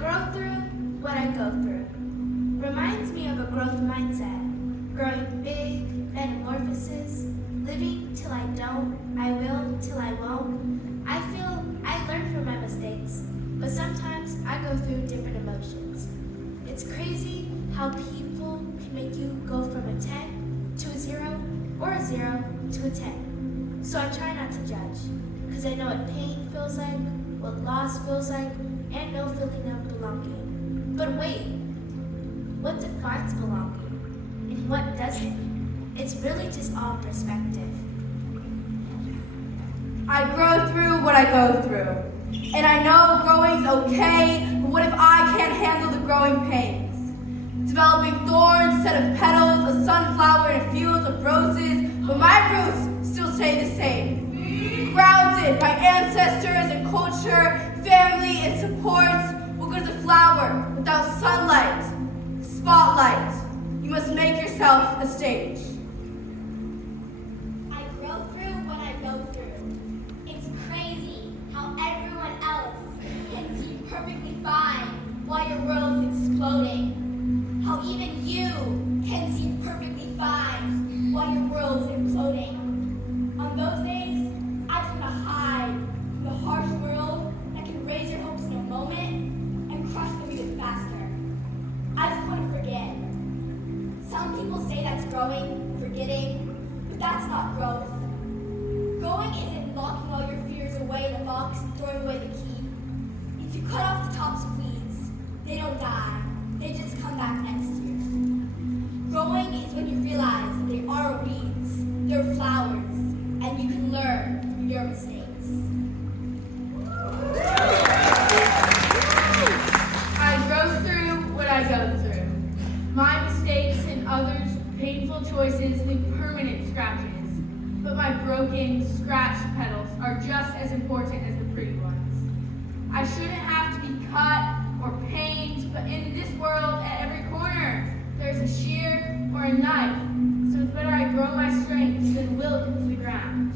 grow through what I go through. Reminds me of a growth mindset. Growing big, metamorphoses. Living till I don't, I will till I won't. I feel I learn from my mistakes, but sometimes I go through different emotions. It's crazy how people can make you go from a 10 to a 0 or a 0 to a 10. So I try not to judge, because I know what pain feels like, what loss feels like, and no feeling of belonging. But wait, what defines belonging? And what doesn't? It's really just all perspective. I grow through what I go through. And I know growing's okay, but what if I can't handle the growing pains? Developing thorns instead of petals, a sunflower in fields of roses, but my roots still stay the same. Grounded by ancestors and culture, family and supports, what good is a flower without sunlight, spotlight? You must make yourself a stage. I grow through what I go through. It's crazy how everyone else can seem perfectly fine while your world's exploding. How even you can seem perfectly fine while your world's imploding. On those days, I just want to hide from the harsh world that can raise your hopes in a moment and crush them even faster. I just want to forget. Some people say that's growing, forgetting, but that's not growth. Growing isn't locking all your fears away in a box and throwing away the key. If you cut off the tops of weeds, they don't die, they just come back next year. Growing is when you realize that they are weeds, they're flowers, and you can learn from your mistakes. I grow through what I go through. My mistakes and others' painful choices leave permanent scratches. But my broken, scratched petals are just as important as the pretty ones. I shouldn't have to be cut or pained, but in this world, at every corner, there's a shear or a knife. So it's better I grow my strength than wilt into the ground.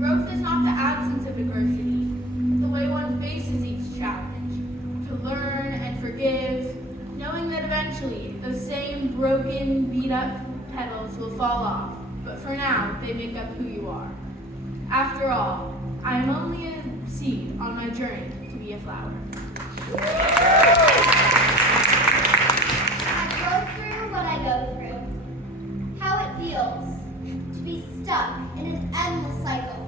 Growth is not the absence of adversity, but the way one faces each challenge. To learn and forgive, knowing that eventually those same broken, beat-up petals will fall off, but for now, they make up who you are. After all, I am only a seed on my journey to be a flower. I go through what I go through. How it feels to be stuck in an endless cycle.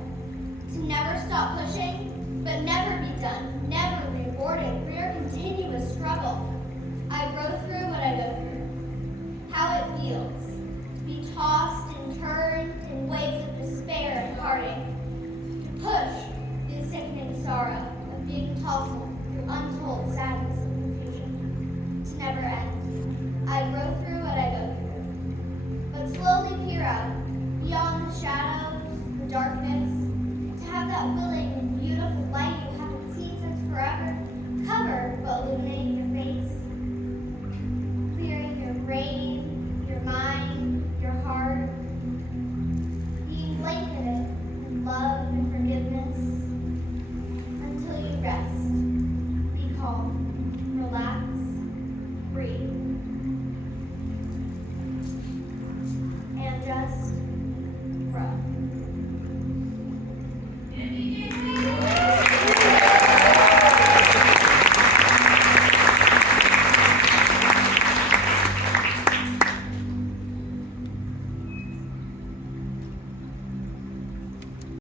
To never stop pushing, but never be done, never rewarded for your continuous struggle. I grow through what I go through. How it feels to be tossed and turned in waves of despair and heartache. To push through the sickening sorrow of being tousled through untold sadness and confusion. To never end. I grow through what I go through. But slowly peer out, beyond the shadows, the darkness, to have that will